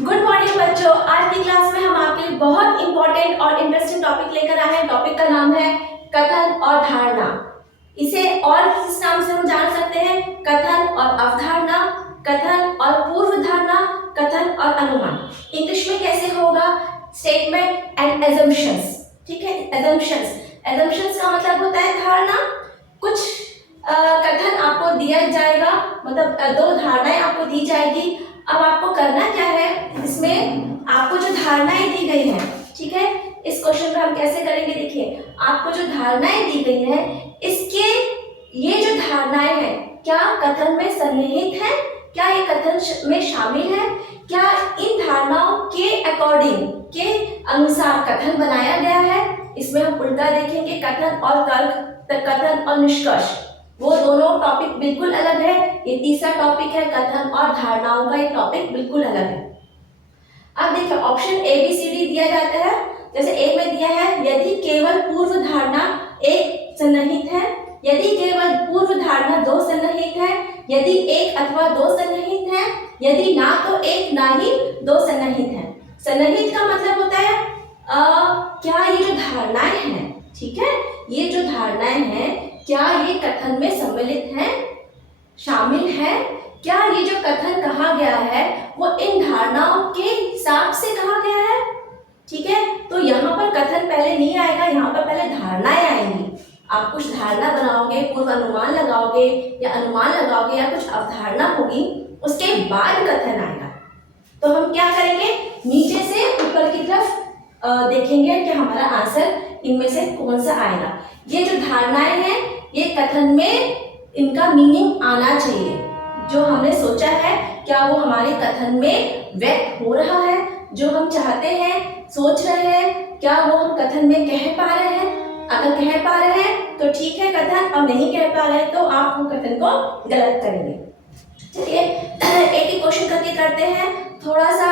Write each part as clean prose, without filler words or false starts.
Good morning बच्चों। आज की क्लास में हम आपके लिए बहुत इंपॉर्टेंट और इंटरेस्टिंग टॉपिक लेकर आए हैं। टॉपिक का नाम है कथन और धारणा। इसे और किस नाम से हम जान सकते हैं? कथन और अवधारणा, कथन और पूर्व धारणा, कथन और अनुमान। इंग्लिश में कैसे होगा? Statement and assumptions. ठीक है, एजम्पशंस। एजम्पशंस का मतलब होता है धारणा। कुछ कथन आपको दिया जाएगा, मतलब दो धारणाएं आपको दी जाएगी। अब आपको करना क्या है, इसमें आपको जो धारणाएं दी गई हैं, ठीक है, इस क्वेश्चन में हम कैसे करेंगे? देखिए, आपको जो धारणाएं दी गई हैं, इसके ये जो धारणाएं हैं क्या कथन में सन्निहित है, क्या ये कथन में शामिल है, क्या इन धारणाओं के अकॉर्डिंग, के अनुसार कथन बनाया गया है। इसमें हम उल्टा देखेंगे, कथन और तर्क, कथन और निष्कर्ष, वो दोनों टॉपिक बिल्कुल अलग है। ये तीसरा टॉपिक है कथन और धारणाओं का, ये टॉपिक बिल्कुल अलग है। अब देखिए, option A B C D दिया जाता है। जैसे ए में दिया है, यदि केवल पूर्व धारणा एक सन्निहित है, यदि केवल पूर्व धारणा दो सन्निहित है, यदि एक अथवा दो सन्निहित है, यदि ना तो एक ना ही दो सन्निहित है। सन्निहित का मतलब होता है क्या ये जो धारणाएं हैं, ठीक है, ये जो धारणाएं हैं क्या ये कथन में सम्मिलित हैं, शामिल है, क्या ये जो कथन कहा गया है वो इन धारणाओं के हिसाब से कहा गया है। ठीक है, तो यहाँ पर कथन पहले नहीं आएगा, यहाँ पर पहले धारणाएं आएंगी। आप कुछ धारणा बनाओगे, पूर्व अनुमान लगाओगे या अनुमान लगाओगे या कुछ अवधारणा होगी, उसके बाद कथन आएगा। तो हम क्या करेंगे, नीचे से ऊपर की तरफ देखेंगे कि हमारा आंसर इनमें से कौन सा आएगा। ये जो धारणाएं हैं ये कथन में इनका मीनिंग आना चाहिए। जो हमने सोचा है क्या वो हमारे कथन में व्यक्त हो रहा है, जो हम चाहते हैं, सोच रहे हैं, क्या वो हम कथन में कह पा रहे हैं। अगर कह पा रहे हैं तो ठीक है कथन, और नहीं कह पा रहे हैं तो आप वो कथन को गलत करेंगे। चलिए एक ही क्वेश्चन करके करते हैं। थोड़ा सा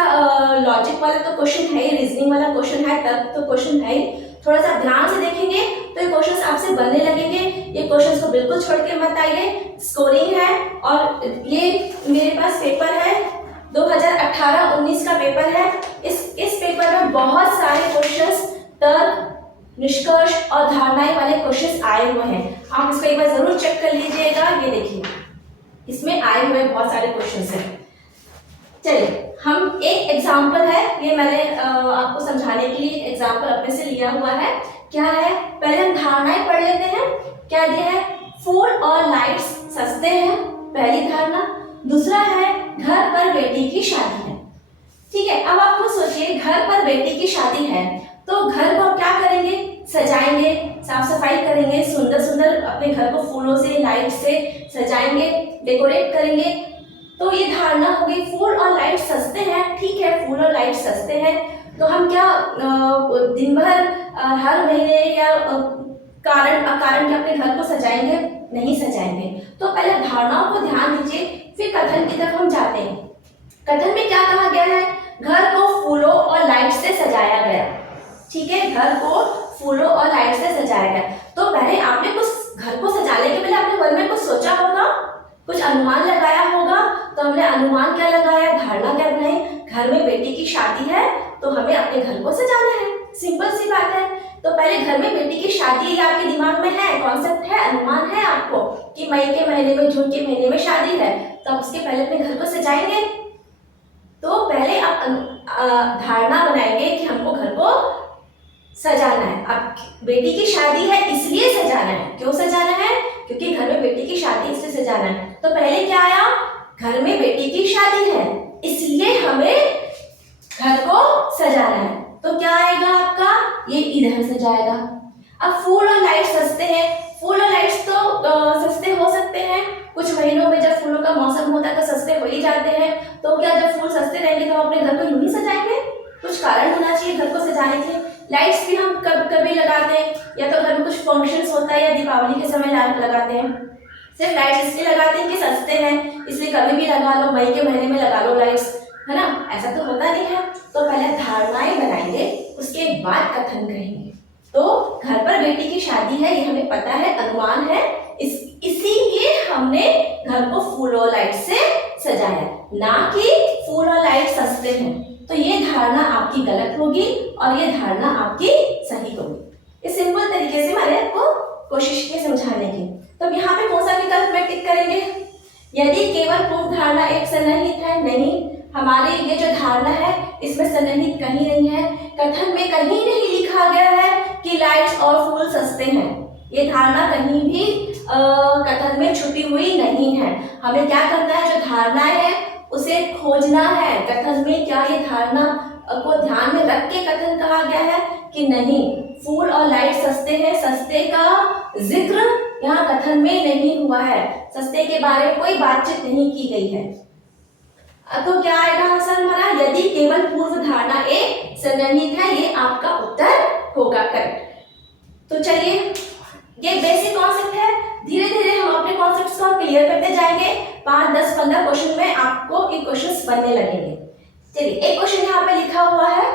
लॉजिक वाला तो क्वेश्चन है ही, रीजनिंग वाला क्वेश्चन है, तब तो क्वेश्चन है ही। थोड़ा सा ध्यान से देखेंगे तो ये क्वेश्चंस आपसे बनने लगेंगे। ये क्वेश्चंस को बिल्कुल छोड़ के मत आइए। स्कोरिंग है और ये मेरे पास पेपर है 2018-19 का पेपर है। इस पेपर में बहुत सारे क्वेश्चंस तर्क, निष्कर्ष और धारणाएं वाले क्वेश्चंस आए हुए हैं। आप इसको एक बार जरूर चेक कर लीजिएगा। ये देखिए, इसमें आए हुए बहुत सारे क्वेश्चंस हैं। चलिए, हम एक एग्जाम्पल है, ये मैंने आपको समझाने के लिए एग्जाम्पल अपने से लिया हुआ है। क्या है, पहले हम धारणाएं पढ़ लेते हैं। क्या दिया है, फूल और लाइट्स सस्ते हैं, पहली धारणा। दूसरा है घर पर बेटी की शादी है। ठीक है, अब आप खुद सोचिए, घर पर बेटी की शादी है तो घर को क्या करेंगे, सजाएंगे, साफ सफाई करेंगे, सुंदर सुंदर अपने घर को फूलों से, लाइट से सजाएंगे, डेकोरेट करेंगे। तो ये धारणा हो गई, फूल और लाइट सस्ते हैं। ठीक है, फूल और लाइट सस्ते हैं तो हम क्या दिन भर हर महीने या कारण के अपने घर को सजाएंगे? नहीं सजाएंगे। तो पहले धारणाओं को ध्यान दीजिए, फिर कथन की तरफ हम जाते हैं। कथन में क्या कहा गया है, घर को फूलों और लाइट से सजाया गया। ठीक है, घर को फूलों और लाइट से सजाया गया। तो पहले आपने कुछ घर को सजाने के पहले आपने मन में कुछ सोचा होगा, कुछ अनुमान लगाया होगा। तो हमने अनुमान क्या लगाया, धारणा क्या बनाई, घर में बेटी की शादी है तो हमें अपने घर को सजाना है। सिंपल सी बात है। तो पहले घर में बेटी की शादी, ये आपके दिमाग में है, कॉन्सेप्ट है, अनुमान है आपको कि मई के महीने में, जून के महीने में शादी है, तो आप उसके पहले अपने घर को सजाएंगे। तो पहले आप धारणा बनाएंगे कि हमको घर को सजाना है। अब बेटी की शादी है इसलिए सजाना है। क्यों सजाना है? क्योंकि घर में बेटी की शादी इसलिए सजाना है। तो पहले क्या आया, घर में बेटी की शादी है इसलिए हमें घर को सजाना है। तो क्या आएगा आपका, ये इधर से जाएगा। अब फूल और लाइट सस्ते हैं। फूल और लाइट्स तो सस्ते हो सकते हैं, कुछ महीनों में जब फूलों का मौसम होता है तो सस्ते हो ही जाते हैं। तो क्या जब फूल सस्ते रहेंगे तो हम अपने घर को यूं ही सजाएंगे? कुछ कारण होना चाहिए घर को सजाने के लिए। लाइट्स भी हम कभी लगाते हैं, या तो घर में कुछ फंक्शंस होता है या दीपावली के समय लाइट लगाते हैं। सिर्फ लाइट्स इसलिए लगाते हैं कि सस्ते हैं, इसलिए कभी भी लगा लो, मई के महीने में लगा लो लाइट्स, है ना? ऐसा तो होता नहीं है। तो पहले धारणाएं बनाएंगे, उसके बाद कथन कहेंगे। तो घर पर बेटी की शादी है, ये हमें पता है, अनुमान है, इसीलिए हमने घर को फूल और लाइट से सजाया, ना कि फूल और लाइट सस्ते सस्ते हैं, तो ये धारणा आपकी गलत होगी और ये धारणा आपकी सही होगी। इस सिंपल तरीके से मैंने आपको कोशिश की समझाने की। तो यहाँ पे कौन सा विकल्प में टिक करेंगे? यदि केवल पूर्व धारणा एक सन्निहित है, नहीं, हमारी ये जो धारणा है इसमें सन्निहित कहीं नहीं है। कथन में कहीं नहीं लिखा गया है कि लाइट्स और फूल सस्ते हैं। ये धारणा कहीं भी कथन में छुपी हुई नहीं है। हमें क्या करना है, जो धारणाएं हैं उसे खोजना है। कथन में क्या ये धारणा को ध्यान में रख के कथन कहा गया है कि नहीं, फूल और लाइट सस्ते हैं, सस्ते का जिक्र यहाँ कथन में नहीं हुआ है, सस्ते के बारे में कोई बातचीत नहीं की गई है। तो क्या आएगा आंसर हमारा? यदि केवल पूर्व धारणा एक सन्निहित है, ये आपका उत्तर होगा करेक्ट। तो चलिए, ये बेसिक कॉन्सेप्ट है, धीरे धीरे हम अपने कॉन्सेप्ट्स को क्लियर करते जाएंगे। 5, 10, 15 क्वेश्चन में आपको ये क्वेश्चंस बनने लगेंगे। चलिए, एक क्वेश्चन यहाँ पे लिखा हुआ है,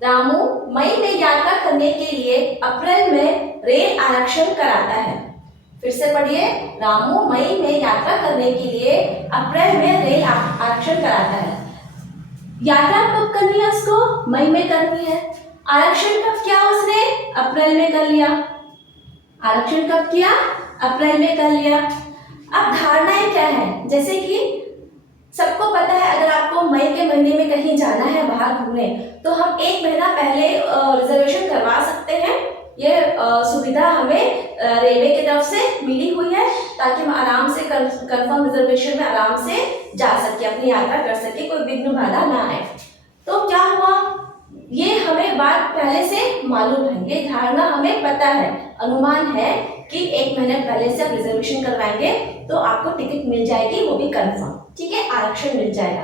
रामू मई में यात्रा करने के लिए अप्रैल में रेल आरक्षण कराता है। फिर से पढ़िए, रामू मई में यात्रा करने के लिए अप्रैल में रेल आरक्षण कराता है। यात्रा कब करनी है उसको? मई में करनी है। आरक्षण कब किया उसने? अप्रैल में कर लिया। आरक्षण कब किया? अप्रैल में कर लिया। अब धारणाएं क्या है? जैसे कि सबको पता है, अगर आपको मई के महीने में कहीं जाना है बाहर घूमने, तो हम 1 महीना पहले रिजर्वेशन करवा सकते हैं। ये सुविधा हमें रेलवे की तरफ से मिली हुई है, ताकि हम आराम से कंफर्म रिजर्वेशन में आराम से जा सके, अपनी यात्रा कर सके, कोई विघ्न बाधा ना आए। तो क्या हुआ, ये हमें बात पहले से मालूम है, ये धारणा हमें पता है, अनुमान है कि 1 महीने पहले से आप रिजर्वेशन करवाएंगे तो आपको टिकट मिल जाएगी, वो भी कंफर्म, ठीक है, आरक्षण मिल जाएगा।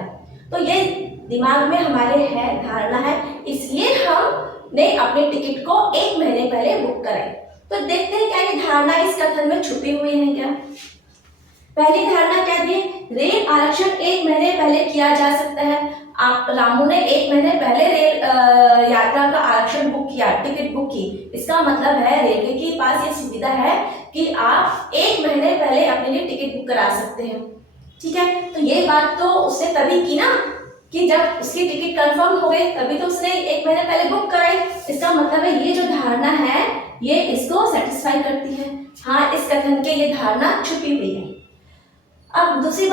तो ये दिमाग में हमारे है, धारणा है, इसलिए हमने अपने टिकट को 1 महीने पहले बुक कराई। तो देखते हैं क्या ये धारणा इस कथन में छुपी हुई है क्या। पहली धारणा क्या दी? रेल आरक्षण 1 महीने पहले किया जा सकता है। आप रामू ने 1 महीने पहले रेल यात्रा का आरक्षण बुक किया, टिकट बुक की, इसका मतलब है रेलवे के पास ये सुविधा है कि आप 1 महीने पहले अपने लिए टिकट बुक करा सकते हैं, ठीक है। तो ये बात तो उसने तभी की ना कि जब उसकी टिकट कंफर्म हो गई, तभी तो उसने 1 महीने पहले बुक कराई। इसका मतलब है ये जो धारणा है ये इसको सेटिस्फाई करती है। हाँ, इस कथन के ये धारणा छुपी हुई है। अब दूसरे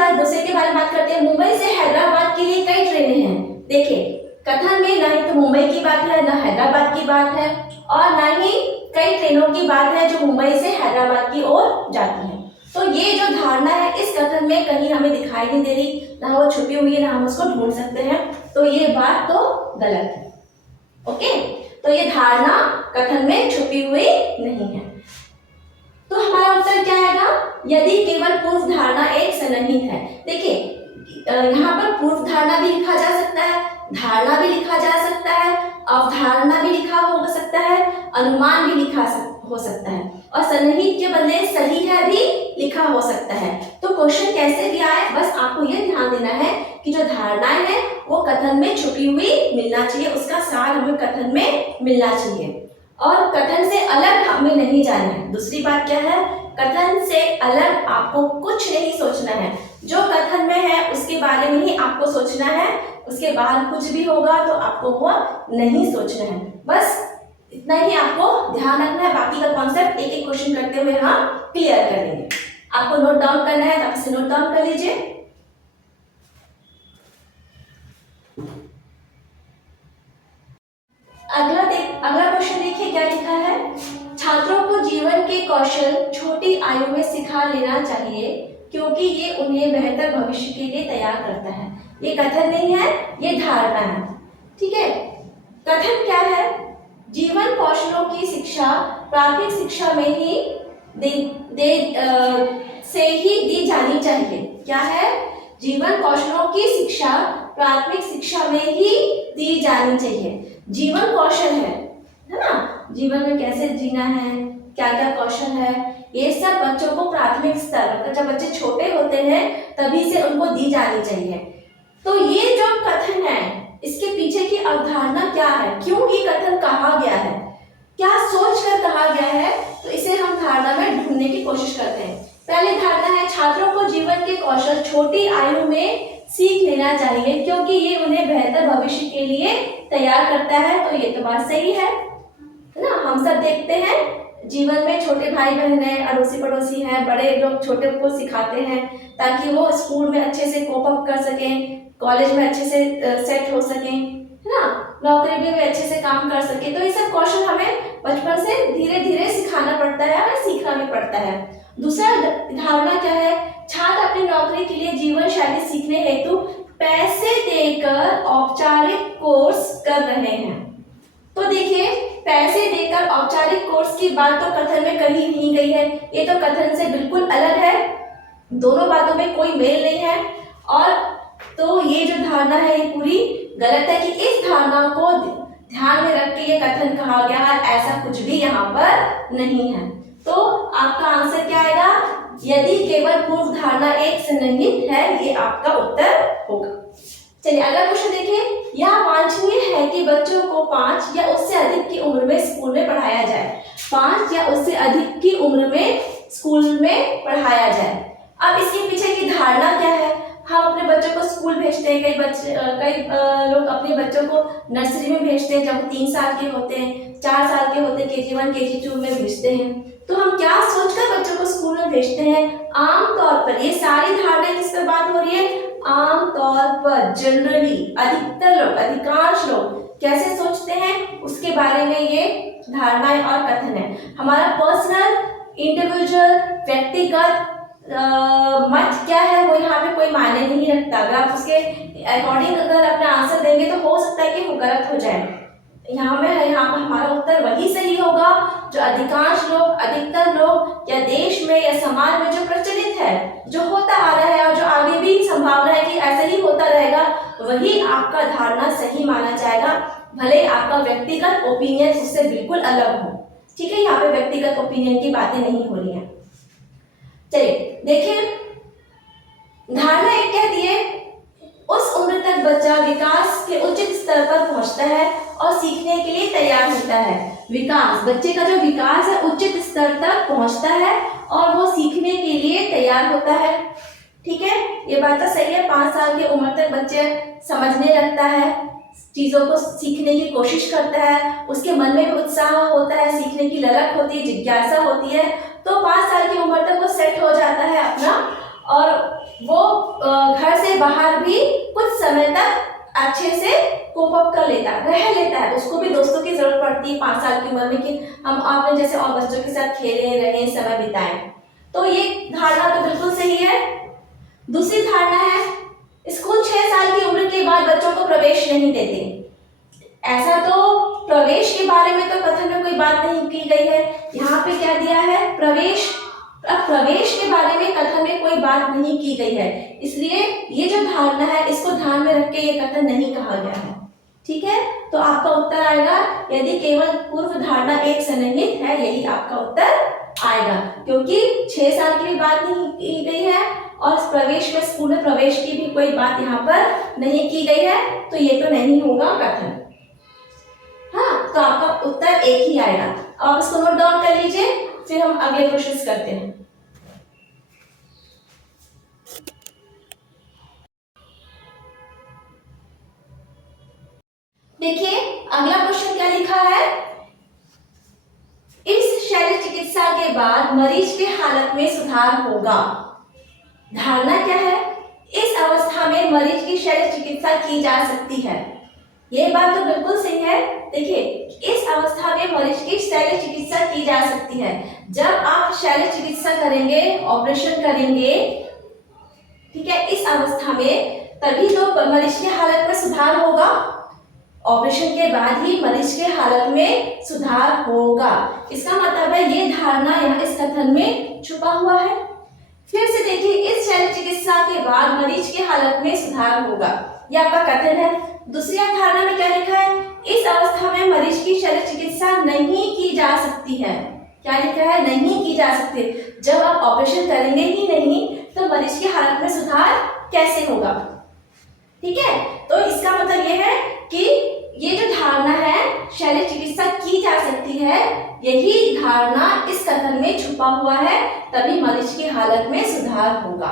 के बारे में बात करते हैं। मुंबई से हैदराबाद के लिए कई ट्रेनें हैं। देखिए, कथन में ना ही तो मुंबई की बात है, ना हैदराबाद की बात है, और ना ही कई ट्रेनों की बात है जो मुंबई से हैदराबाद की ओर जाती है। तो ये जो धारणा है इस कथन में कहीं हमें दिखाई नहीं दे रही, ना वो छुपी हुई है, ना हम उसको ढूंढ सकते हैं। तो ये बात तो गलत है। ओके, तो ये धारणा कथन में छुपी हुई नहीं है। तो हमारा उत्तर क्या आएगा? यदि केवल पूर्व धारणा एक सन्निहित है। देखिए, यहाँ पर पूर्व धारणा भी लिखा जा सकता है, धारणा भी लिखा जा सकता है, अवधारणा भी लिखा हो सकता है, अनुमान भी लिखा हो सकता है, और सन्निहित के बदले सही है भी लिखा हो सकता है। तो क्वेश्चन कैसे भी आए, बस आपको ये ध्यान देना है कि जो धारणाएं हैं वो कथन में छुपी हुई मिलना चाहिए, उसका सार हमें कथन में मिलना चाहिए, और कथन से अलग हमें नहीं जाना है। दूसरी बात क्या है? कथन से अलग आपको कुछ नहीं सोचना है। जो कथन में है उसके बारे में ही आपको सोचना है, उसके बाहर कुछ भी होगा तो आपको वो नहीं सोचना है। बस इतना ही आपको ध्यान रखना है। बाकी का कॉन्सेप्ट एक एक क्वेश्चन करते हुए हम क्लियर कर देंगे। आपको नोट डाउन करना है तो आप इसे नोट डाउन कर लीजिए। अगला क्वेश्चन देखिए क्या लिखा है। छात्रों को जीवन के कौशल छोटी आयु में सिखा लेना चाहिए क्योंकि ये उन्हें बेहतर भविष्य के लिए तैयार करता है। ये कथन नहीं है, ये धारणा है, ठीक है। कथन क्या है? जीवन कौशलों की शिक्षा प्राथमिक शिक्षा में ही दी जानी चाहिए। क्या है? जीवन कौशलों की शिक्षा प्राथमिक शिक्षा में ही दी जानी चाहिए। जीवन कौशल है ना, जीवन में कैसे जीना है, क्या क्या कौशल है, ये सब बच्चों को प्राथमिक स्तर, मतलब जब बच्चे छोटे होते हैं तभी से उनको दी जानी चाहिए। तो ये जो कथन है इसके पीछे की अवधारणा क्या है, क्यों ये कथन कहा गया है, क्या सोच कर कहा गया है, तो इसे हम धारणा में ढूंढने की कोशिश करते हैं। पहली धारणा है छात्रों को जीवन के कौशल छोटी आयु में सीख लेना चाहिए क्योंकि ये उन्हें बेहतर के लिए तैयार करता है। तो ये तो बात सही है ना। हम सब देखते हैं जीवन में छोटे भाई बहन हैं, अड़ोसी पड़ोसी हैं, बड़े लोग छोटे को सिखाते हैं ताकि वो स्कूल में अच्छे से कोप अप कर सकें, कॉलेज में अच्छे से सेट हो सकें, है ना, नौकरी में भी अच्छे से काम कर सके। तो ये सब कौशल हमें बचपन से धीरे धीरे सिखाना पड़ता है और सीखना भी पड़ता है। दूसरा धारणा क्या है, छात्र अपनी नौकरी के लिए जीवन शैली सीखने हेतु पैसे देकर औपचारिक कोर्स कर रहे हैं। तो देखिए, पैसे देकर औपचारिक कोर्स की बात तो कथन में कही नहीं गई है, ये तो कथन से बिल्कुल अलग है, दोनों बातों में कोई मेल नहीं है। और तो ये जो धारणा है ये पूरी गलत है कि इस धारणा को ध्यान में रख के ये कथन कहा गया है, ऐसा कुछ भी यहाँ पर नहीं है। तो आपका आंसर क्या आएगा, यदि केवल पूर्व धारणा एक से निहित है, ये आपका उत्तर होगा। चलिए अगला क्वेश्चन देखिए, यह वांछनीय है कि बच्चों को 5 या उससे अधिक की उम्र में स्कूल में पढ़ाया जाए। 5 या उससे अधिक की उम्र में स्कूल में पढ़ाया जाए। अब इसके पीछे की धारणा क्या है, हम अपने बच्चों को स्कूल भेजते हैं, कई लोग अपने बच्चों को नर्सरी में भेजते हैं जब 3 साल के होते हैं, 4 साल के होते हैं, KG1 KG2 में भेजते हैं। तो हम क्या सोचकर बच्चों को स्कूल में भेजते हैं, आमतौर पर ये सारी धारणाएं किस पर बात हो रही है, आमतौर पर, जनरली, अधिकतर लोग, अधिकांश लोग कैसे सोचते हैं उसके बारे में ये धारणाएं और कथन है। हमारा पर्सनल, इंडिविजुअल, व्यक्तिगत मत क्या है वो यहाँ पे कोई मायने नहीं रखता। अगर आप उसके अकॉर्डिंग अगर अपना आंसर देंगे तो हो सकता है कि वो गलत हो जाए। यहाँ पर हमारा उत्तर वही सही होगा जो अधिकांश लोग, अधिकतर लोग या देश में या समाज में जो प्रचलित है, जो होता आ रहा है और जो आगे भी संभावना है कि ऐसा ही होता रहेगा, वही आपका धारणा सही माना जाएगा, भले आपका व्यक्तिगत ओपिनियन उससे बिल्कुल अलग हो। ठीक है, यहाँ पे व्यक्तिगत ओपिनियन की बातें नहीं हो रही है। चलिए देखिए, धारणा एक कहती है उस उम्र तक बच्चा विकास के उचित स्तर पर पहुंचता है और सीखने के लिए तैयार होता है। विकास, बच्चे का जो विकास है उचित स्तर तक पहुंचता है और वो सीखने के लिए तैयार होता है। ठीक है, ये बात तो सही है। 5 साल की उम्र तक बच्चे समझने लगता है, चीजों को सीखने की कोशिश करता है, उसके मन में भी उत्साह होता है, सीखने की ललक होती है, जिज्ञासा होती है। तो 5 साल की उम्र तक वो सेट हो जाता है अपना, और वो घर से बाहर भी कुछ समय तक अच्छे से कोप अप कर रह लेता है। उसको भी दोस्तों की जरूरत पड़ती है 5 साल की उम्र में कि हम आपने जैसे और बच्चों के साथ खेलें, रहें, समय बिताएं। तो ये धारणा तो बिल्कुल सही है। दूसरी धारणा है, स्कूल 6 साल की उम्र के बाद बच्चों को प्रवेश नहीं देते। ऐसा तो प्रवेश के बारे में तो कथन में कोई बात नहीं की गई है। यहाँ पे क्या दिया है, प्रवेश। अब प्रवेश के बारे में कथन में कोई बात नहीं की गई है, इसलिए ये जो धारणा है इसको ध्यान में रख के ये कथन नहीं कहा गया है। ठीक है, तो आपका उत्तर आएगा यदि केवल पूर्व धारणा एक से निहित है, यही आपका उत्तर आएगा, क्योंकि 6 साल की भी बात नहीं की गई है और प्रवेश में, स्कूल में प्रवेश की भी कोई बात यहाँ पर नहीं की गई है, तो ये तो नहीं होगा कथन। हाँ, तो आपका उत्तर एक ही आएगा। आप इसको नोट डाउन कर लीजिए, फिर हम अगले क्वेश्चन करते हैं। देखिए अगला क्वेश्चन क्या लिखा है, इस शल्य चिकित्सा के बाद मरीज की हालत में सुधार होगा। धारणा क्या है, इस अवस्था में मरीज की शल्य चिकित्सा की जा सकती है। ये बात तो बिल्कुल सही है। देखिए, इस अवस्था में मरीज की शल्य चिकित्सा की जा सकती है। जब आप शल्य चिकित्सा करेंगे, ऑपरेशन करेंगे, ठीक है, इस अवस्था में तभी तो मरीज की हालत में सुधार होगा। ऑपरेशन के बाद ही मरीज के हालत में सुधार होगा। इसका मतलब है ये धारणा यहाँ इस कथन में छुपा हुआ है। फिर से देखिए, इस शल्य चिकित्सा के बाद मरीज की हालत में सुधार होगा, यह आपका कथन है। दूसरी धारणा में क्या लिखा है, इस अवस्था में मरीज की शल्य चिकित्सा नहीं की जा सकती है। क्या लिखा है, नहीं की जा सकती। जब आप ऑपरेशन करेंगे ही नहीं तो मरीज की हालत में सुधार कैसे होगा। ठीक है, तो इसका मतलब ये है कि ये जो धारणा है शल्य चिकित्सा की जा सकती है, यही धारणा इस कथन में छुपा हुआ है, तभी मरीज की हालत में सुधार होगा।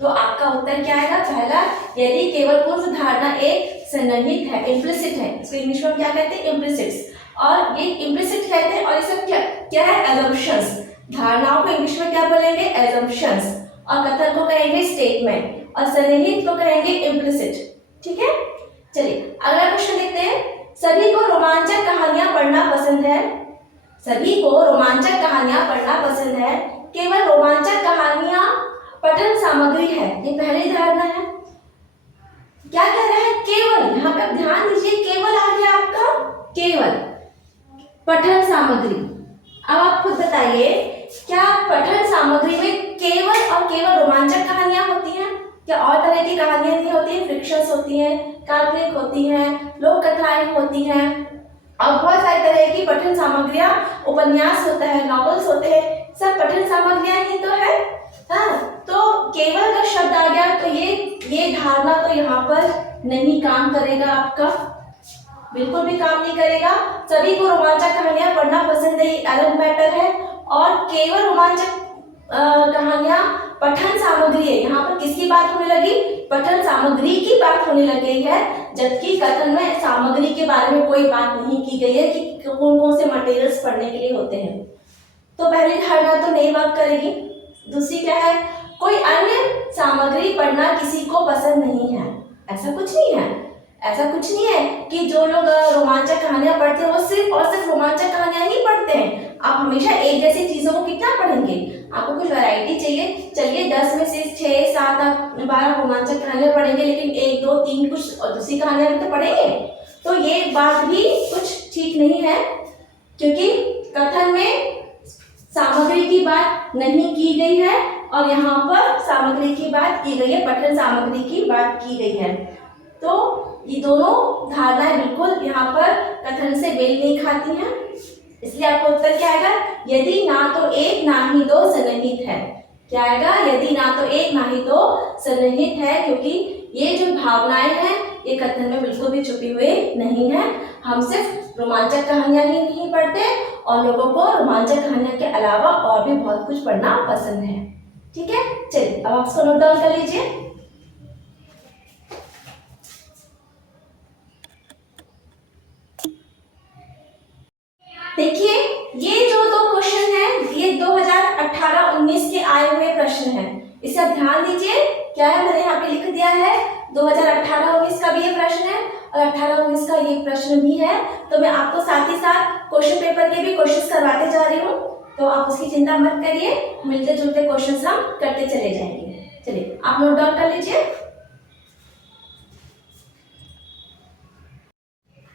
तो आपका उत्तर क्या आएगा? पहला, यदि केवल पूर्व धारणा एक सन्निहित है, इम्प्लिसिट है, इसको इंग्लिश में क्या कहते हैं? इम्प्लिसिट्स। और ये इम्प्लिसिट कहते हैं और ये सब क्या है? एजम्पशंस। धारणाओं को इंग्लिश में क्या बोलेंगे? एजम्पशंस। और कथन को कहेंगे स्टेटमेंट और सन्निहित को कहेंगे इम्प्लिसिट। ठीक है, चलिए अगला क्वेश्चन देखते हैं। सभी को रोमांचक कहानियां पढ़ना पसंद है। सभी को रोमांचक कहानियां पढ़ना पसंद है। केवल रोमांचक कहानियां पठन सामग्री है, ये पहली धारणा है। क्या कह रहा है? केवल, यहाँ पे आप ध्यान दीजिए, केवल आ गया आपका, केवल पठन सामग्री। अब आप खुद बताइए, क्या पठन सामग्री में केवल और केवल रोमांचक कहानियां होती हैं? क्या और तरह की कहानियां नहीं होती हैं? फिक्शंस होती हैं, काल्पनिक होती हैं, लोक कथाएं होती हैं और बहुत सारी तरह की पठन सामग्रियां, उपन्यास होता है, नॉवेल्स होते हैं, सब पठन सामग्रियां ही तो है। हाँ, तो केवल का शब्द आ गया तो ये धारणा तो यहाँ पर नहीं काम करेगा आपका, बिल्कुल भी काम नहीं करेगा। सभी को रोमांचक कहानियां पढ़ना पसंद है, ये अलग मैटर है। और केवल रोमांचक कहानियां पठन सामग्री है, यहाँ पर किसकी बात होने लगी? पठन सामग्री की बात होने लगी है, जबकि कथन में सामग्री के बारे में कोई बात नहीं की गई है कि कौन कौन से मटेरियल्स पढ़ने के लिए होते हैं। तो पहली धारणा तो नहीं वर्क करेगी। दूसरी क्या है? कोई अन्य सामग्री पढ़ना किसी को पसंद नहीं है। ऐसा कुछ नहीं है, ऐसा कुछ नहीं है कि जो लोग रोमांचक कहानियां पढ़ते हैं वो सिर्फ और सिर्फ रोमांचक कहानियां ही पढ़ते हैं। आप हमेशा एक जैसी चीजों को कितना पढ़ेंगे? आपको कुछ वैरायटी चाहिए। चलिए 10 में से 6, 7, 12 रोमांचक कहानियां पढ़ेंगे, लेकिन 1, 2, 3 कुछ और दूसरी कहानियां भी तो पढ़ेंगे। तो ये बात भी कुछ ठीक नहीं है, क्योंकि कथन में सामग्री की बात नहीं की गई है और यहाँ पर सामग्री की बात की गई है, पठन सामग्री की बात की गई है। तो ये दोनों धारणाएं बिल्कुल यहाँ पर कथन से मेल नहीं खाती हैं, इसलिए आपको उत्तर क्या आएगा? यदि ना तो एक ना ही दो सन्निहित है। क्या आएगा? यदि ना तो एक ना ही दो सन्निहित है, क्योंकि ये जो भावनाएं हैं ये कथन में बिल्कुल भी छुपी हुई नहीं है। हम सिर्फ रोमांचक कहानियां ही नहीं पढ़ते और लोगों को रोमांचक कहानियां के अलावा और भी बहुत कुछ पढ़ना पसंद है। ठीक है, चलिए अब आप इसको नोट डाउन कर लीजिए। देखिए, ये जो दो क्वेश्चन है ये 2018-19 के आए हुए प्रश्न हैं। इसे आप ध्यान दीजिए, क्या है मैंने यहाँ पे लिख दिया है, 2018-19 का भी ये प्रश्न है और 18-19 का ये प्रश्न भी है। तो मैं आपको साथ ही साथ क्वेश्चन पेपर के भी क्वेश्चन करवाते जा रही हूँ, तो आप उसकी चिंता मत करिए, मिलते जुलते क्वेश्चन हम करते चले जाएंगे। चलिए आप नोट डाउन कर लीजिए।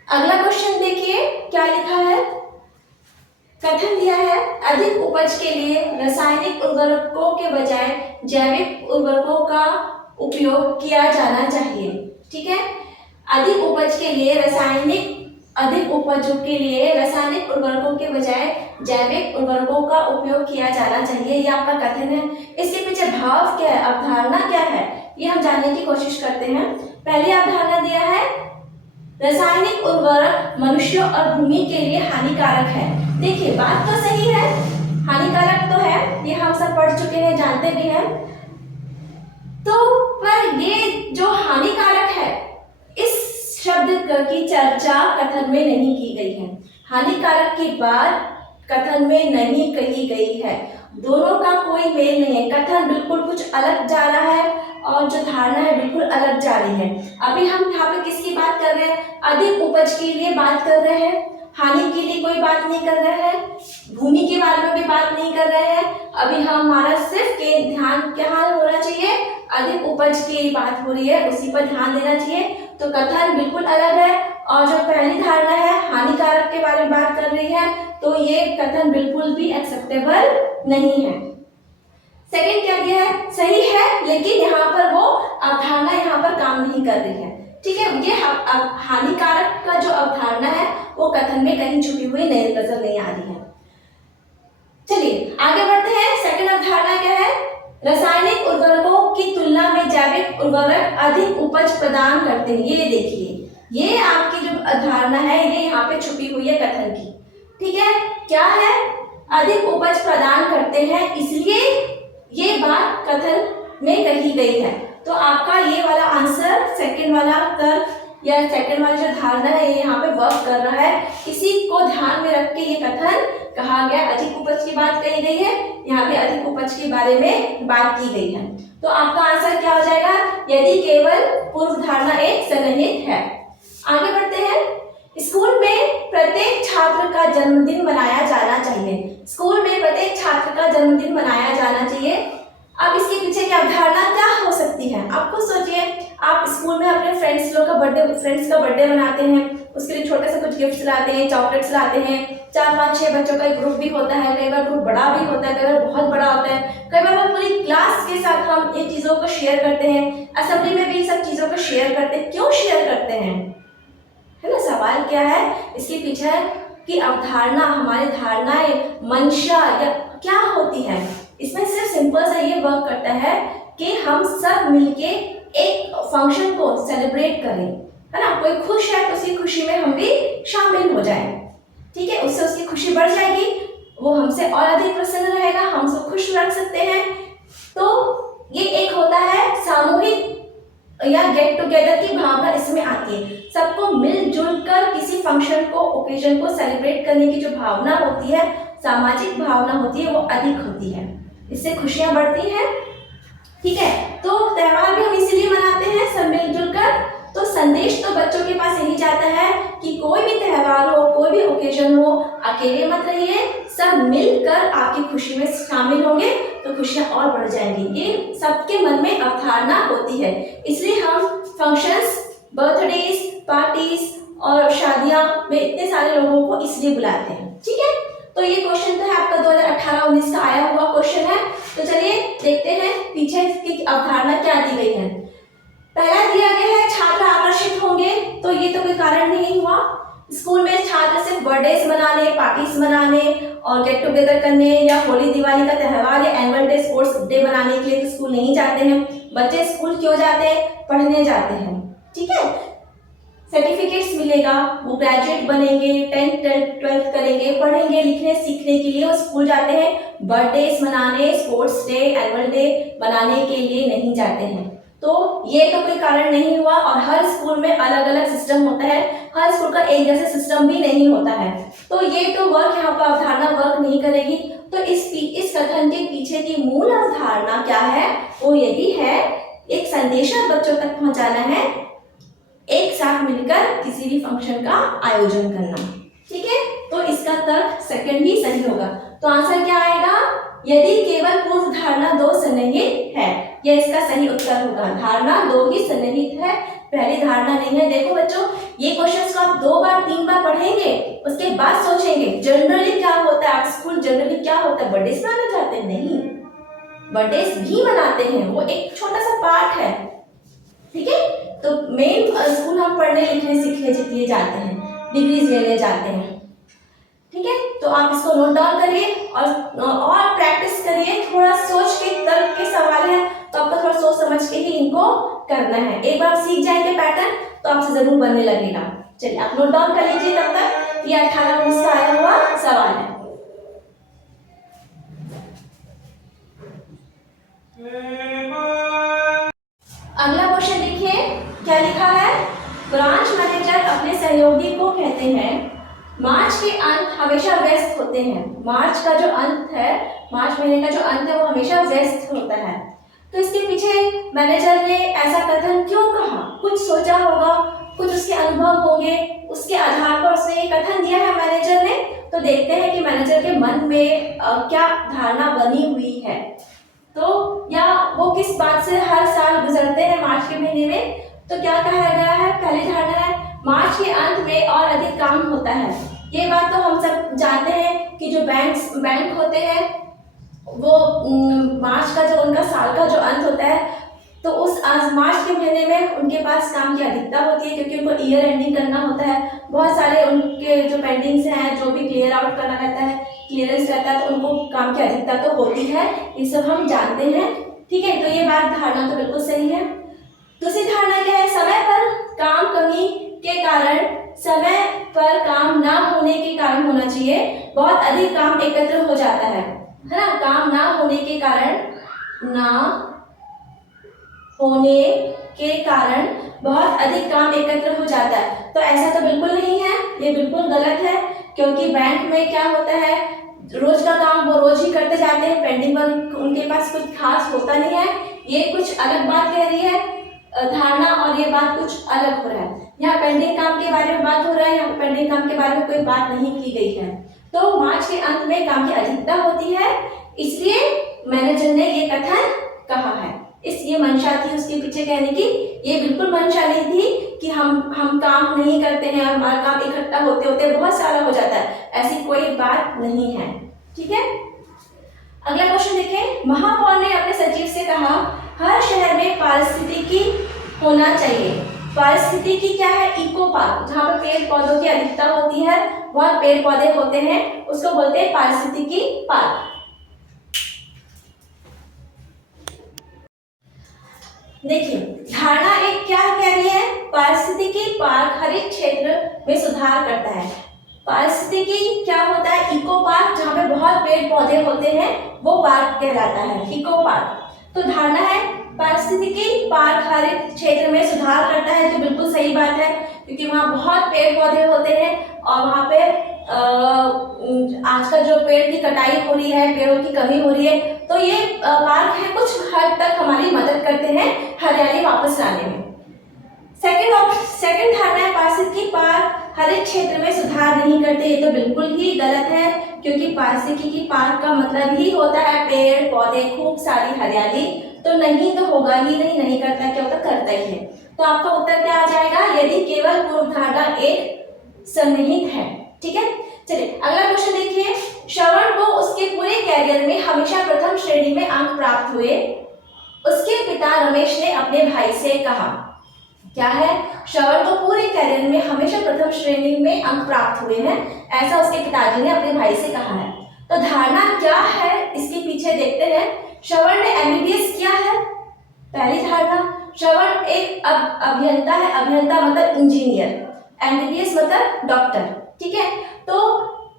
अगला क्वेश्चन देखिए क्या लिखा है। कथन दिया है, अधिक उपज के लिए रासायनिक उर्वरकों के बजाय जैविक उर्वरकों का उपयोग किया जाना चाहिए। ठीक है, अधिक उपज के लिए अधिक उपजों के लिए रासायनिक उर्वरकों के बजाय जैविक उर्वरकों का उपयोग किया जाना चाहिए, ये आपका कथन है। इसके पीछे भाव क्या है, अवधारणा क्या है, ये हम जानने की कोशिश करते हैं। पहली अवधारणा दिया है, रासायनिक उर्वरक मनुष्यों और भूमि के लिए हानिकारक है। देखिए बात तो सही है, हानिकारक तो है, ये हम सब पढ़ चुके हैं, जानते भी हैं। तो पर ये जो हानिकारक है, इस शब्द की चर्चा कथन में नहीं की गई है। हानिकारक की बात कथन में नहीं कही गई है, दोनों का कोई मेल नहीं है। कथन बिल्कुल कुछ अलग जा रहा है और जो धारणा है बिल्कुल अलग जा रही है। अभी हम यहाँ पे किसकी बात कर रहे हैं? अधिक उपज के लिए बात कर रहे हैं, हानि के लिए कोई बात नहीं कर रहे हैं, भूमि के बारे में भी बात नहीं कर रहे हैं। अभी हमारा सिर्फ के ध्यान क्या होना चाहिए, अधिक उपज की बात हो रही है, उसी पर ध्यान देना चाहिए। तो कथन बिल्कुल अलग है और जो पहली धारणा है हानिकारक के बारे में बात कर रही है, तो ये कथन बिल्कुल भी एक्सेप्टेबल नहीं है। सेकंड क्या दिया है, सही है, लेकिन यहाँ पर वो अवधारणा यहाँ पर काम नहीं कर रही है। ठीक है, ये हानिकारक का जो अवधारणा है वो कथन में कहीं छुपी हुई नजर नहीं आ रही है। चलिए आगे बढ़ते हैं। सेकंड अवधारणा क्या है, रासायनिक उर्वरकों की तुलना में जैविक उर्वरक अधिक उपज प्रदान करते हैं। ये देखिए, ये आपकी जो अवधारणा है ये यहाँ पे छुपी हुई है कथन की। ठीक है, क्या है, अधिक उपज प्रदान करते हैं, इसलिए ये बात कथन में कही गई है। तो आपका ये वाला आंसर सेकंड वाला तर्क या सेकंड वाली जो धारणा है ये यहाँ पे वर्क कर रहा है। इसी को ध्यान में रख के ये कथन कहा गया। अधिक उपज की बात कही गई है, यहाँ पे अधिक उपज के बारे में बात की गई है। तो आपका आंसर क्या हो जाएगा? यदि केवल पूर्व धारणा एक सन्निहित है। आगे बढ़ते हैं। स्कूल में प्रत्येक छात्र का जन्मदिन मनाया जाना चाहिए। स्कूल में प्रत्येक छात्र का जन्मदिन मनाया जाना चाहिए। अब इसके पीछे की अवधारणा क्या हो सकती है? आप खुद सोचिए। आप स्कूल में अपने फ्रेंड्स का बर्थडे मनाते हैं, उसके लिए छोटे से कुछ गिफ्ट्स लाते हैं, चॉकलेट्स लाते हैं। 4, 5, 6 बच्चों का एक ग्रुप भी होता है, कई बार ग्रुप बड़ा भी होता है, कई बार बहुत बड़ा होता है, कई बार पूरी क्लास के साथ हम इन चीज़ों को शेयर करते हैं। असेंबली में भी सब चीज़ों को शेयर करते हैं। क्यों शेयर करते हैं? है ना, सवाल क्या है इसके पीछे की अवधारणा, हमारी धारणाएं, मंशा या क्या होती है? इसमें सिर्फ सिंपल सा ये वर्क करता है कि हम सब मिलके एक फंक्शन को सेलिब्रेट करें, है ना। कोई खुश है तो उसकी खुशी में हम भी शामिल हो जाएं, ठीक है। उससे उसकी खुशी बढ़ जाएगी, वो हमसे और अधिक प्रसन्न रहेगा, हम उसको खुश रख सकते हैं। तो ये एक होता है सामूहिक या गेट टुगेदर की भावना इसमें आती है। सबको मिलजुल कर किसी फंक्शन को, ओकेजन को सेलिब्रेट करने की जो भावना होती है, सामाजिक भावना होती है, वो अधिक होती है। इससे खुशियां बढ़ती हैं, ठीक है। तो त्योहार भी हम इसीलिए मनाते हैं, सब मिलजुल कर। तो संदेश तो बच्चों के पास यही जाता है कि कोई भी त्योहार हो, कोई भी ओकेजन हो, अकेले मत रहिए, सब मिलकर आपकी खुशी में शामिल होंगे तो खुशियां और बढ़ जाएंगी। ये सबके मन में अवधारणा होती है। इसलिए हम फंक्शंस, बर्थडेज, पार्टीज और शादियां में इतने सारे लोगों को इसलिए बुलाते हैं, ठीक है। तो ये क्वेश्चन तो है आपका 2018-19 का आया हुआ क्वेश्चन है। तो चलिए देखते हैं पीछे की अवधारणा क्या दी गई है। पहला दिया गया है छात्र आकर्षित होंगे, तो ये तो कोई कारण नहीं हुआ। स्कूल में छात्र सिर्फ बर्थडेज मनाने, पार्टीज मनाने और गेट टुगेदर करने या होली दिवाली का त्यौहार या एनुअल डे, स्पोर्ट्स डे मनाने के लिए तो स्कूल नहीं जाते हैं। बच्चे स्कूल क्यों जाते हैं? पढ़ने जाते हैं, ठीक है। सर्टिफिकेट्स मिलेगा, वो ग्रेजुएट बनेंगे, 10th 12th करेंगे, पढ़ेंगे, लिखने सीखने के लिए वो स्कूल जाते हैं। बर्थडेज मनाने, स्पोर्ट्स डे, एनुअल डे मनाने के लिए नहीं जाते हैं। तो ये तो कोई कारण नहीं हुआ। और हर स्कूल में अलग अलग सिस्टम होता है, हर स्कूल का एक जैसा सिस्टम भी नहीं होता है। तो ये तो वर्क यहाँ पर अवधारणा वर्क नहीं करेगी। तो इस कथन के पीछे की मूल अवधारणा क्या है? वो यही है, एक संदेशा बच्चों तक पहुंचाना है, एक साथ मिलकर किसी भी फंक्शन का आयोजन करना, ठीक है। तो इसका तर्क सेकंड ही सही होगा। तो आंसर क्या आएगा? यदि केवल पूर्व धारणा 2 सन्निहित है, यह इसका सही उत्तर होगा। धारणा 2 ही सन्निहित है, पहली धारणा नहीं है। देखो बच्चों, ये क्वेश्चंस को आप 2 बार 3 बार पढ़ेंगे, उसके बाद सोचेंगे जनरली क्या होता है। आप स्कूल जनरली क्या होता है? बर्थडे मनाने जाते हैं? नहीं, बर्थडे भी मनाते हैं, वो एक छोटा सा पार्ट है, ठीक है। तो मेन स्कूल हम पढ़ने लिखने सीखने के लिए जाते हैं, डिग्रीज लेने जाते हैं, ठीक है। तो आप इसको नोट डाउन करिए और प्रैक्टिस करिए। थोड़ा सोच के, तर्क के सवाल है तो आपको थोड़ा सोच समझ के ही इनको करना है। एक बार सीख जाएंगे पैटर्न तो आपसे जरूर बनने लगेगा। चलिए आप नोट डाउन कर लीजिए तब तक। ये 18-19 का आया हुआ सवाल है। अगला क्वेश्चन देखिए क्या लिखा है। ब्रांच मैनेजर अपने सहयोगी को कहते हैं मार्च के अंत हमेशा व्यस्त होते हैं। मार्च का जो अंत है, मार्च महीने का जो अंत है वो हमेशा व्यस्त होता है। तो इसके पीछे मैनेजर ने ऐसा कथन क्यों कहा? कुछ सोचा होगा, कुछ उसके अनुभव होंगे, उसके आधार पर उसने ये कथन दिया है मैनेजर ने। तो देखते हैं कि मैनेजर के मन में क्या धारणा बनी हुई है। तो या वो किस बात से हर साल गुजरते हैं मार्च के महीने में। तो क्या कहा गया है? पहली धारणा है मार्च के अंत में और अधिक काम होता है। ये बात तो हम सब जानते हैं कि जो बैंक होते हैं वो मार्च का जो उनका साल का जो अंत होता है तो उस मार्च के महीने में उनके पास काम की अधिकता होती है, क्योंकि उनको ईयर एंडिंग करना होता है। बहुत सारे उनके जो पेंडिंग्स हैं जो भी क्लियर आउट करना रहता है, क्लियरेंस रहता है, तो उनको काम की अधिकता तो होती है। ये सब हम जानते हैं, ठीक है। तो ये बात धारणा तो बिल्कुल सही है। दूसरी धारणा क्या है? समय पर काम कमी के कारण, समय पर काम ना होने के कारण होना चाहिए, बहुत अधिक काम एकत्र हो जाता है ना। काम ना होने के कारण, ना होने के कारण बहुत अधिक काम एकत्र हो जाता है। तो ऐसा तो बिल्कुल नहीं है, ये बिल्कुल गलत है, क्योंकि बैंक में क्या होता है, रोज का काम वो रोज ही करते जाते हैं, पेंडिंग वर्क उनके पास कुछ खास होता नहीं है। ये कुछ अलग बात कह रही है धारणा, और ये बात कुछ अलग हो रहा है। यहाँ पेंडिंग काम के बारे में बात हो रहा है, यहाँ पेंडिंग काम के बारे में कोई बात नहीं की गई है। तो मार्च के अंत में काम की अधिकता होती है, इसलिए मैनेजर ने ये कथन कहा है। ये मंशा थी उसके पीछे कहने की, ये बिल्कुल मंशा नहीं थी कि हम काम नहीं करते हैं, हमारा काम इकट्ठा होते होते बहुत सारा हो जाता है, ऐसी कोई बात नहीं है। ठीक है, अगला क्वेश्चन देखें। महापौर ने अपने सचिव से कहा, हर शहर में पारिस्थितिकी होना चाहिए। पारिस्थितिकी क्या है? इको पार्क, जहाँ पर पेड़ पौधों की अधिकता होती है, बहुत पेड़ पौधे होते हैं, उसको बोलते हैं पारिस्थितिकी पार्क। देखिए, धारणा एक क्या कह रही है? पारिस्थितिकी पार्क हरित क्षेत्र में सुधार करता है। पारिस्थितिकी क्या होता है? इको पार्क, जहाँ पे बहुत पेड़ पौधे होते हैं, वो पार्क कहलाता है, इको पार्क। तो धारणा है पारिस्थितिकी पार्क हरित क्षेत्र में सुधार करता है, तो बिल्कुल सही बात है, क्योंकि वहाँ बहुत पेड़ पौधे होते हैं और वहाँ पे आजकल जो पेड़ की कटाई हो रही है, पेड़ों की कमी हो रही है, तो ये पार्क है कुछ हद तक हमारी मदद करते हैं हरियाली वापस लाने में। सेकंड धारणा है पारिस्थितिकी पार्क हरित क्षेत्र में सुधार नहीं करते, ये तो बिल्कुल ही गलत है, क्योंकि पारिस्थितिकी पार्क का मतलब ही होता है पेड़ पौधे, खूब सारी हरियाली, तो नहीं तो होगा ही नहीं करता क्या होता, करता ही है। तो आपका उत्तर क्या आ जाएगा? यदि केवल पूर्व धारणा एक सन्निहित है। ठीक है, चलिए अगला क्वेश्चन देखिए। श्रवण को उसके पूरे कैरियर में हमेशा प्रथम श्रेणी में अंक प्राप्त हुए। उसके पिता रमेश ने अपने भाई से कहा, क्या है? श्रवण को पूरे कैरियर में हमेशा प्रथम श्रेणी में अंक प्राप्त हुए हैं, ऐसा उसके पिताजी ने अपने भाई से कहा है। तो धारणा क्या है इसके पीछे देखते हैं। श्रवण ने एमबीबीएस किया है, पहली धारणा। श्रवण एक अभियंता है, अभियंता मतलब इंजीनियर, एमबीबीएस मतलब डॉक्टर। ठीक है, तो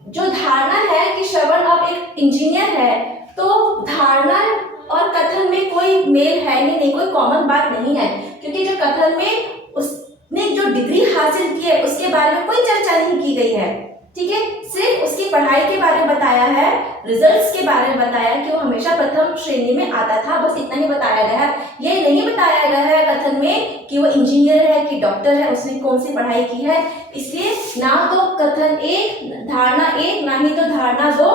जो धारणा है कि श्रवण अब एक इंजीनियर है, तो धारणा और कथन में कोई मेल है ही नहीं, कोई कॉमन बात नहीं है, क्योंकि जो कथन में उसने जो डिग्री हासिल की है उसके बारे में कोई चर्चा नहीं की गई है। ठीक है, सिर्फ उसकी पढ़ाई के बारे में बताया है, रिजल्ट्स के बारे में बताया कि वो हमेशा प्रथम श्रेणी में आता था, बस इतना ही बताया गया है। ये नहीं बताया गया है कथन में कि वो इंजीनियर है कि डॉक्टर है, उसने कौन सी पढ़ाई की है। इसलिए ना तो कथन एक, धारणा एक, ना ही तो धारणा दो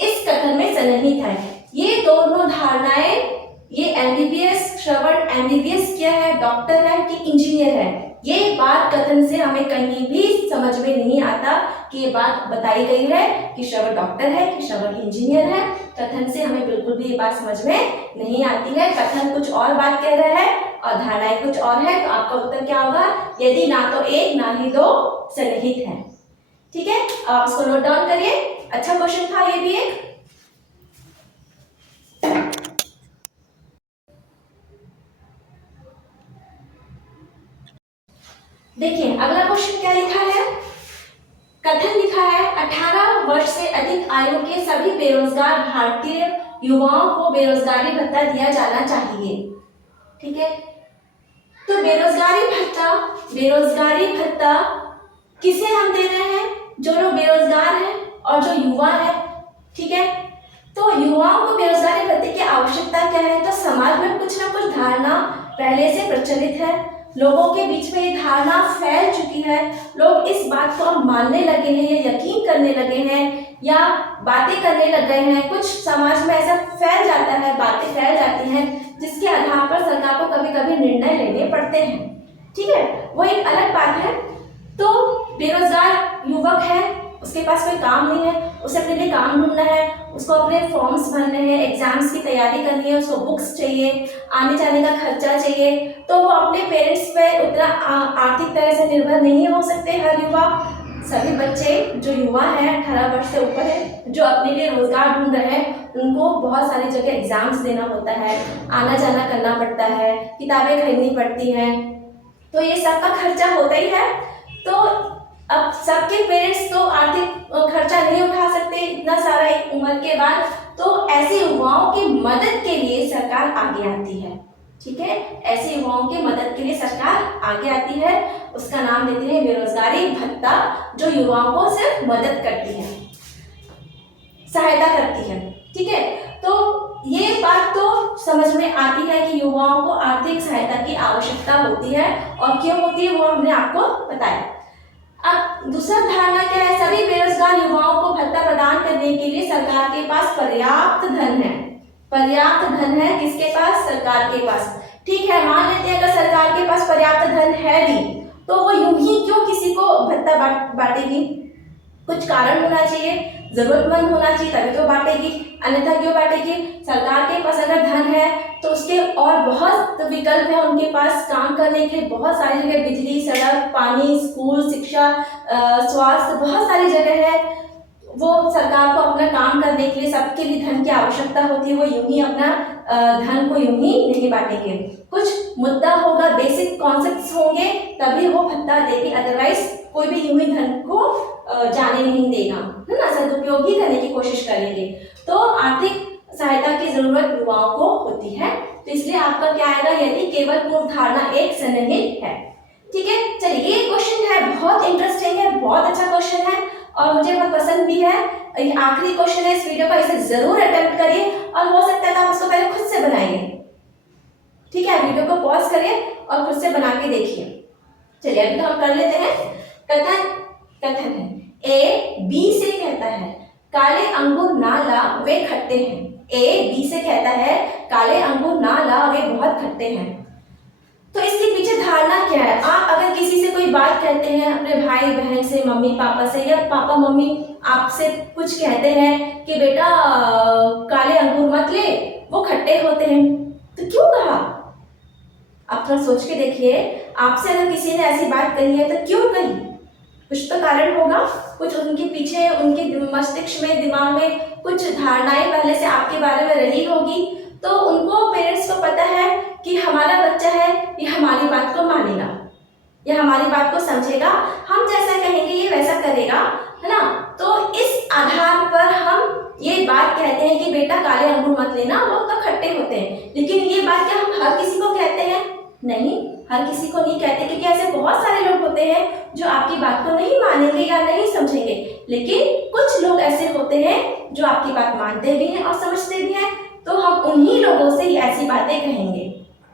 इस कथन में सन्निहित है। ये दोनों धारणाएं, ये एमबीबीएस, श्रवण एमबीबीएस क्या है, डॉक्टर है कि इंजीनियर है, ये बात कथन से हमें कहीं भी समझ में नहीं आता कि ये बात बताई गई है कि श्रवण डॉक्टर है कि श्रवण इंजीनियर है। कथन से हमें बिल्कुल भी ये बात समझ में नहीं आती है। कथन कुछ और बात कह रहा है और धारणाएं कुछ और है। तो आपका उत्तर क्या होगा? यदि ना तो एक ना ही दो सन्निहित है। ठीक है, अब आप इसको नोट डाउन करिए। अच्छा क्वेश्चन था ये भी एक। देखिए अगला क्वेश्चन क्या लिखा है। कथन लिखा है 18 वर्ष से अधिक आयु के सभी बेरोजगार भारतीय युवाओं को बेरोजगारी भत्ता दिया जाना चाहिए। ठीक है, तो बेरोजगारी भत्ता किसे हम दे रहे हैं? जो लोग बेरोजगार हैं और जो युवा है। ठीक है, तो युवाओं को बेरोजगारी भत्ते की आवश्यकता क्या है? तो समाज में कुछ ना कुछ धारणा पहले से प्रचलित है, लोगों के बीच में ये धारणा फैल चुकी है, लोग इस बात को अब मानने लगे हैं या यकीन करने लगे हैं या बातें करने लग गए हैं। कुछ समाज में ऐसा फैल जाता है, बातें फैल जाती हैं जिसके आधार पर सरकार को कभी कभी निर्णय लेने पड़ते हैं। ठीक है, वो एक अलग बात है। तो बेरोजगार युवक है, उसके पास कोई काम नहीं है, उसे अपने लिए काम ढूंढना है, उसको अपने फॉर्म्स भरने हैं, एग्जाम्स की तैयारी करनी है, उसको बुक्स चाहिए, आने जाने का खर्चा चाहिए, तो वो अपने पेरेंट्स पे उतना आर्थिक तरह से निर्भर नहीं हो सकते। हर युवा, सभी बच्चे जो युवा हैं 18 वर्ष से ऊपर है, जो अपने लिए रोजगार ढूंढ रहे हैं, उनको बहुत सारी जगह एग्जाम्स देना होता है, आना जाना करना पड़ता है, किताबें खरीदनी पड़ती हैं, तो ये सबका खर्चा होता ही है। तो अब सबके पेरेंट्स तो आर्थिक खर्चा नहीं उठा सकते इतना सारा एक उम्र के बाद, तो ऐसे युवाओं की मदद के लिए सरकार आगे आती है। ठीक ठीक है, ऐसे युवाओं की मदद के लिए सरकार आगे आती है, उसका नाम देते हैं बेरोजगारी भत्ता, जो युवाओं को सिर्फ मदद करती है, सहायता करती है। ठीक है, तो ये बात तो समझ में आती है कि युवाओं को आर्थिक सहायता की आवश्यकता होती है, और क्यों होती है वो हमने आपको बताया। अब दूसरा धारणा क्या है, सभी बेरोजगार युवाओं को भत्ता प्रदान करने के लिए सरकार के पास पर्याप्त धन है। पर्याप्त धन है किसके पास? सरकार के पास। ठीक है, मान लेते हैं अगर सरकार के पास पर्याप्त धन है भी, तो वो यूं ही क्यों किसी को भत्ता बांटेगी? कुछ कारण होना चाहिए, जरूरतमंद होना चाहिए तभी तो बांटेगी, अन्यथा क्यों बांटेगी? सरकार के पास अगर धन है तो उसके और बहुत विकल्प है उनके पास काम करने के लिए, बहुत सारी जगह, बिजली, सड़क, पानी, स्कूल, शिक्षा, स्वास्थ्य, बहुत सारी जगह है। वो सरकार को अपना काम करने के लिए सबके लिए धन की आवश्यकता होती है, वो यूं ही अपना धन को यूं ही नहीं बांटेंगे। कुछ मुद्दा होगा, बेसिक कॉन्सेप्ट्स होंगे, तभी वो भत्ता देगी, अदरवाइज कोई भी यूं ही धन को जाने नहीं देगा, है ना, सदुपयोग ही करने की कोशिश करेंगे। तो आर्थिक सहायता की जरूरत युवाओं को होती है, तो इसलिए आपका क्या आएगा, यदि केवल पूर्व धारणा एक सन्निहित है। ठीक है, चलिए ये क्वेश्चन है, बहुत इंटरेस्टिंग है, बहुत अच्छा क्वेश्चन है और मुझे बहुत पसंद भी है। ये आखिरी क्वेश्चन है इस वीडियो का, इसे जरूर अटेम्प्ट करिए और हो सकता है तो आप उसको पहले खुद से बनाइए। ठीक है, वीडियो को पॉज करिए और खुद से बना के देखिए। चलिए अभी तो हम कर लेते हैं। कथन है, ए बी से कहता है काले अंगूर ना ला वे खट्टे हैं। ए बी से कहता है काले अंगूर ना ला वे बहुत खट्टे हैं। तो इसके पीछे धारणा क्या है? आप अगर किसी से कोई बात कहते हैं, अपने भाई बहन से, मम्मी पापा से, या पापा मम्मी आपसे कुछ कहते हैं कि बेटा काले अंगूर मत ले, वो खट्टे होते हैं, तो क्यों कहा? आप थोड़ा सोच के देखिए, आपसे अगर किसी ने ऐसी बात कही है तो क्यों कही? कुछ तो कारण होगा, कुछ उनके पीछे, उनके मस्तिष्क में, दिमाग में कुछ धारणाएं पहले से आपके बारे में रही होगी। तो उनको, पेरेंट्स को पता है कि हमारा बच्चा है, ये हमारी बात को मानेगा, ये हमारी बात को समझेगा, हम जैसा कहेंगे ये वैसा करेगा, है ना। तो इस आधार पर हम ये बात कहते हैं कि बेटा काले अंगूर मत लेना, वो तो खट्टे होते हैं। लेकिन ये बात क्या हम हर किसी को कहते हैं? नहीं, हर किसी को नहीं कहते, क्योंकि ऐसे बहुत सारे लोग होते हैं जो आपकी बात को नहीं मानेंगे या नहीं समझेंगे। लेकिन कुछ लोग ऐसे होते हैं जो आपकी बात मानते भी हैं और समझते भी हैं, तो हम उन्हीं लोगों से ही ऐसी बातें कहेंगे।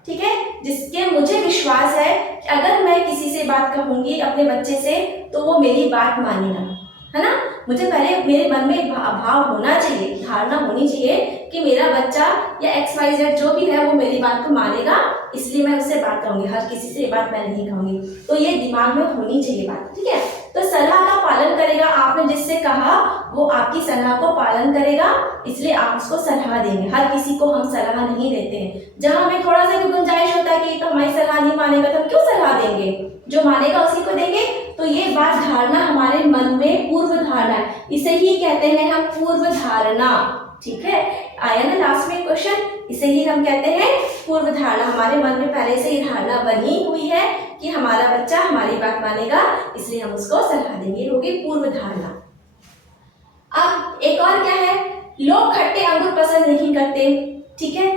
ठीक है, जिसके मुझे विश्वास है कि अगर मैं किसी से बात कहूंगी अपने बच्चे से तो वो मेरी बात मानेगा, है ना। मुझे पहले मेरे मन में भाव होना चाहिए, धारणा होनी चाहिए कि मेरा बच्चा या XYZ जो भी है वो मेरी बात को मानेगा, इसलिए मैं उससे बात कहूंगी, हर किसी से ये बात मैं नहीं कहूंगी। तो ये दिमाग में होनी चाहिए बात। ठीक है, तो सलाह का पालन करेगा, आपने जिससे कहा वो आपकी सलाह को पालन करेगा, इसलिए आप उसको सलाह देंगे। हर किसी को हम सलाह नहीं देते हैं, जहां हमें थोड़ा सा भी गुंजाइश होता है कि तो हमारी सलाह नहीं मानेगा तो हम क्यों सलाह देंगे, जो मानेगा उसी को देंगे। तो ये बात धारणा हमारे मन में पूर्व धारणा है, इसे ही कहते हैं हम पूर्व धारणा। ठीक है, आया ना लास्ट में क्वेश्चन, इसे ही हम कहते हैं पूर्व धारणा। हमारे मन में पहले से ही धारणा बनी हुई है कि हमारा बच्चा हमारी बात मानेगा, इसलिए हम उसको सलाह देंगे, होगी पूर्व धारणा। अब एक और क्या है, लोग खट्टे अंगूर पसंद नहीं करते। ठीक है,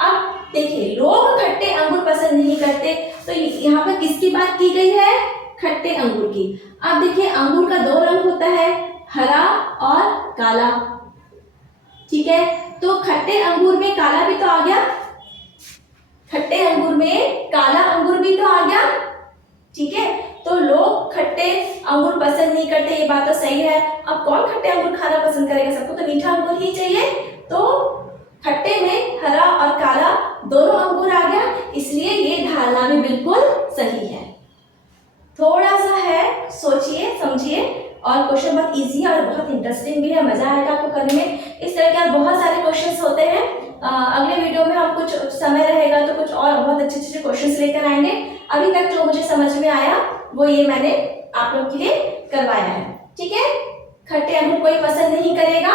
अब देखिए, लोग खट्टे अंगूर पसंद नहीं करते, तो यहाँ पर किसकी बात की गई है? खट्टे अंगूर की। अब देखिए, अंगूर का दो रंग होता है, हरा और काला। ठीक है, तो खट्टे अंगूर में काला भी तो आ गया, खट्टे अंगूर में काला अंगूर भी तो आ गया। ठीक है, तो लोग खट्टे अंगूर पसंद नहीं करते, ये बात तो सही है। अब कौन खट्टे अंगूर खाना पसंद करेगा? सबको तो मीठा अंगूर ही चाहिए। तो खट्टे में हरा और काला दोनों अंगूर आ गया, इसलिए ये धारणा भी बिल्कुल सही है। थोड़ा सा है, सोचिए समझिए, और क्वेश्चन बहुत इजी है और बहुत इंटरेस्टिंग भी है, मजा आएगा आपको करने में। इस तरह के बहुत सारे क्वेश्चंस होते हैं। अगले वीडियो में हम कुछ समय रहेगा तो कुछ और बहुत अच्छे अच्छे क्वेश्चंस लेकर आएंगे। अभी तक जो मुझे समझ में आया वो ये मैंने आप लोग के लिए करवाया है। ठीक है, खट्टे अंगूर कोई पसंद नहीं करेगा,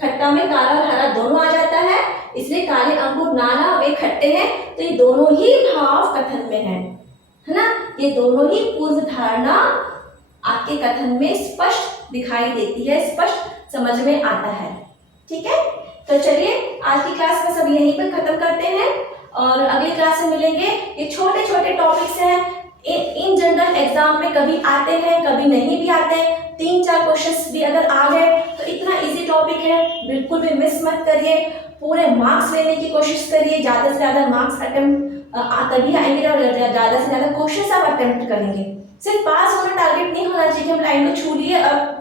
खट्टा में काला और हरा दोनों आ जाता है, इसलिए काले अंगूर नाना वे खट्टे हैं। तो ये दोनों ही भाव कथन में है ना, ये दोनों ही पूर्व धारणा आपके कथन में स्पष्ट दिखाई देती है, स्पष्ट समझ में आता है। ठीक है, तो चलिए आज की क्लास में सब यहीं पर खत्म करते हैं। और अगली क्लास में मिलेंगे। ये छोटे छोटे टॉपिक्स हैं, इन जनरल एग्जाम में कभी आते हैं कभी नहीं भी आते हैं। 3-4 क्वेश्चंस भी अगर आ गए तो इतना इजी टॉपिक है, बिल्कुल भी मिस मत करिए, पूरे मार्क्स लेने की कोशिश करिए, ज़्यादा से ज़्यादा मार्क्स अटेम्प्ट तभी आएंगे और ज़्यादा से ज़्यादा क्वेश्चंस आप अटेम्प्ट करेंगे। सिर्फ पास होना टारगेट नहीं होना चाहिए कि हम लाइन में छू लिए, अब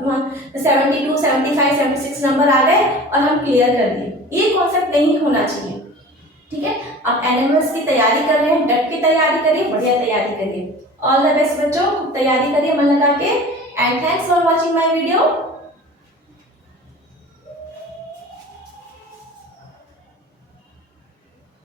72, 75, 76 नंबर आ गए और हम क्लियर कर दिए, ये कॉन्सेप्ट नहीं होना चाहिए। ठीक है, आप एनएमएस की तैयारी कर रहे हैं, डट की तैयारी करिए, बढ़िया तैयारी करिए। ऑल द बेस्ट बच्चों, तैयारी करिए मन लगा के। And thanks for watching my video.